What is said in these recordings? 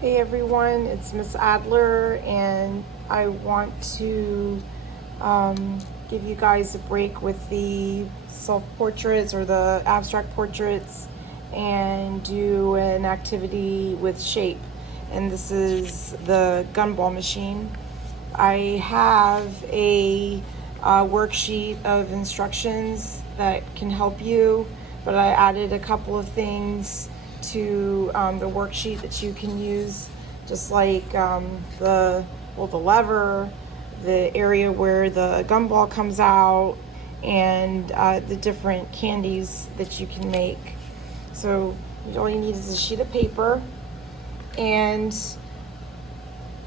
Hey everyone, it's Miss Adler, and I want to give you guys a break with the self-portraits or the abstract portraits and do an activity with shape. And this is the gumball machine. I have a worksheet of instructions that can help you, but I added a couple of things to the worksheet that you can use, just like the lever, the area where the gumball comes out, and the different candies that you can make. So all you need is a sheet of paper, and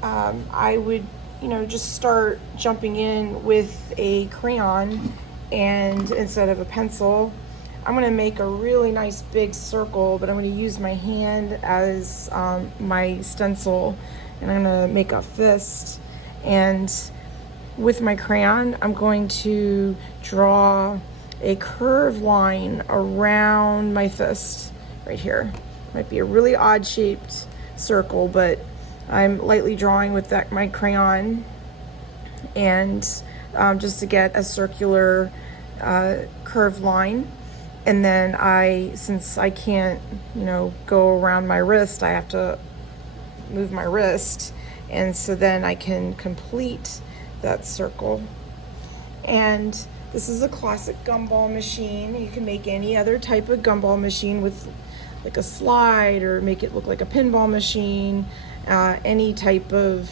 I would just start jumping in with a crayon, and instead of a pencil, I'm going to make a really nice big circle, but I'm going to use my hand as my stencil, and I'm going to make a fist. And with my crayon, I'm going to draw a curved line around my fist right here. Might be a really odd shaped circle, but I'm lightly drawing with my crayon, and just to get a circular curved line. And then since I can't, go around my wrist, I have to move my wrist. And so then I can complete that circle. And this is a classic gumball machine. You can make any other type of gumball machine with like a slide, or make it look like a pinball machine, any type of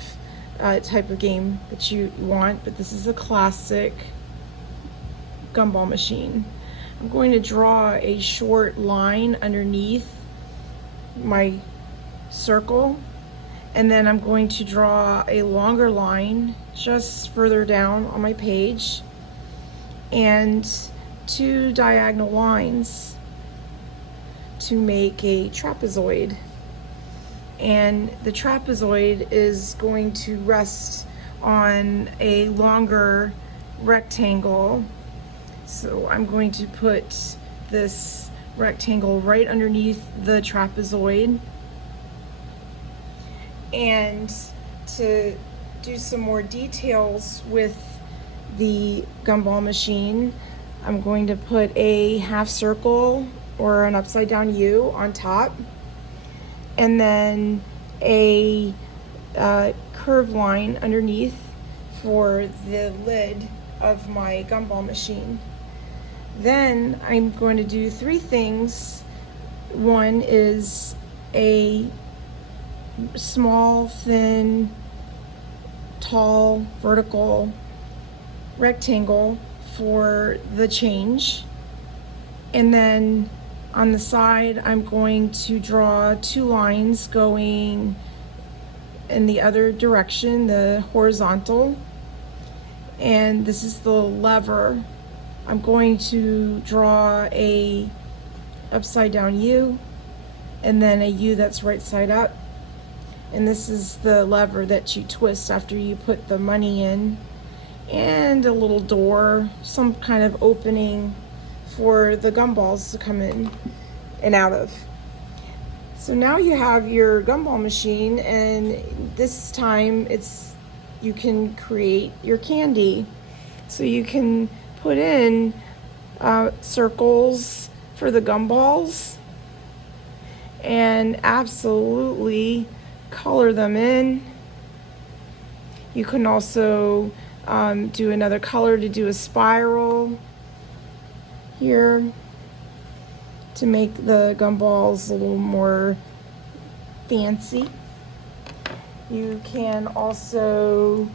game that you want. But this is a classic gumball machine. I'm going to draw a short line underneath my circle, and then I'm going to draw a longer line just further down on my page, and 2 diagonal lines to make a trapezoid. And the trapezoid is going to rest on a longer rectangle. So I'm going to put this rectangle right underneath the trapezoid. And to do some more details with the gumball machine, I'm going to put a half circle or an upside down U on top, and then a curved line underneath for the lid of my gumball machine. Then I'm going to do 3 things. One is a small, thin, tall, vertical rectangle for the change. And then on the side, I'm going to draw 2 lines going in the other direction, the horizontal. And this is the lever. I'm going to draw a upside down U, and then a U that's right side up. And this is the lever that you twist after you put the money in, and a little door, some kind of opening for the gumballs to come in and out of. So now you have your gumball machine, and this time you can create your candy. So you can put in circles for the gumballs and absolutely color them in. You can also do another color to do a spiral here to make the gumballs a little more fancy. You can also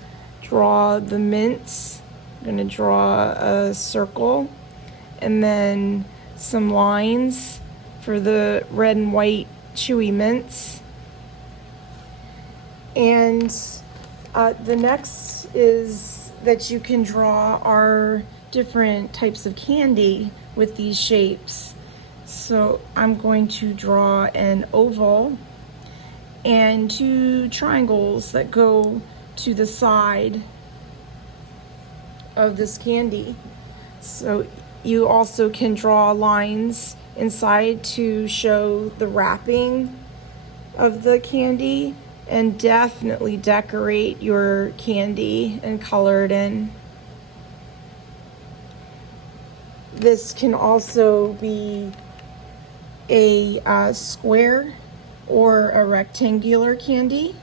draw the mints. I'm going to draw a circle and then some lines for the red and white chewy mints. And the next is that you can draw our different types of candy with these shapes. So I'm going to draw an oval and 2 triangles that go to the side of this candy. So you also can draw lines inside to show the wrapping of the candy, and definitely decorate your candy and color it in. This can also be a square or a rectangular candy.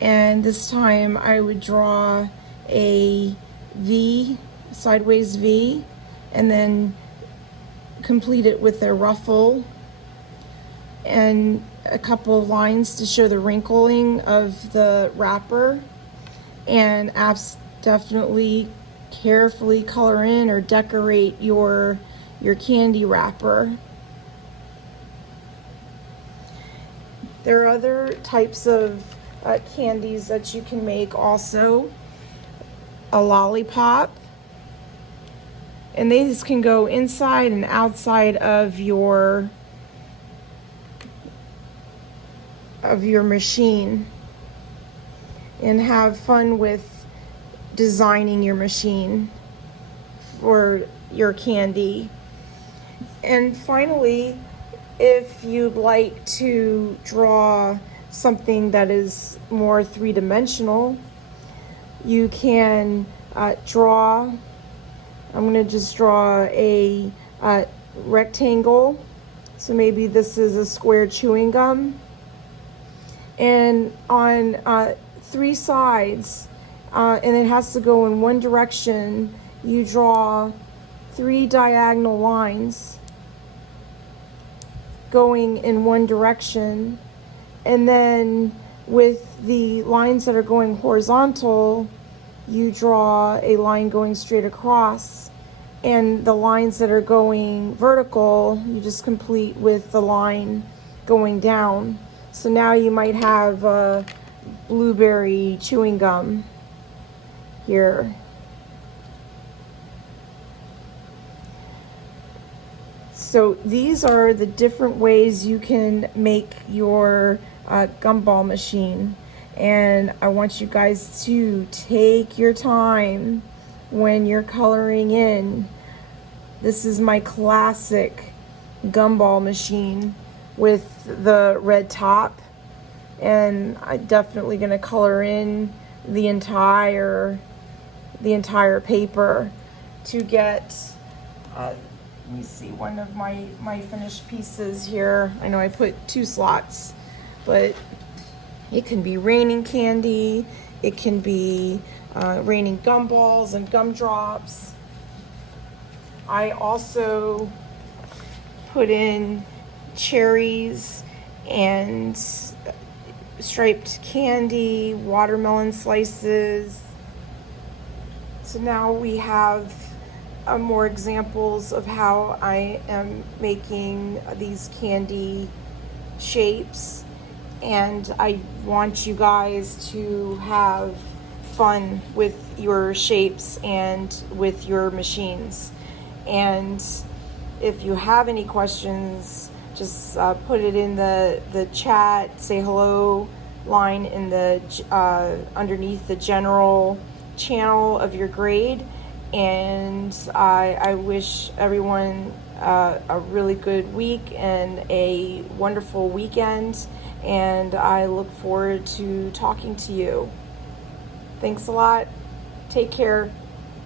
And this time I would draw a V, sideways V, and then complete it with a ruffle and a couple of lines to show the wrinkling of the wrapper. And definitely carefully color in or decorate your candy wrapper. There are other types of candies that you can make also. A lollipop, and these can go inside and outside of your machine, and have fun with designing your machine for your candy. And finally, if you'd like to draw something that is more three-dimensional, you can draw, I'm going to just draw a rectangle. So maybe this is a square chewing gum. And on 3 sides, and it has to go in one direction, you draw 3 diagonal lines going in one direction. And then with the lines that are going horizontal, you draw a line going straight across. And the lines that are going vertical, you just complete with the line going down. So now you might have a blueberry chewing gum here. So these are the different ways you can make your gumball machine. And I want you guys to take your time when you're coloring in. This is my classic gumball machine with the red top, and I'm definitely going to color in the entire paper to get let me see, one of my finished pieces here. I know I put 2 slots, but it can be raining candy, it can be raining gumballs and gumdrops. I also put in cherries and striped candy, watermelon slices. So now we have more examples of how I am making these candy shapes, and I want you guys to have fun with your shapes and with your machines. And if you have any questions, just put it in the chat, say hello line in the underneath the general channel of your grade. And I wish everyone a really good week and a wonderful weekend, and I look forward to talking to you. Thanks a lot. Take care.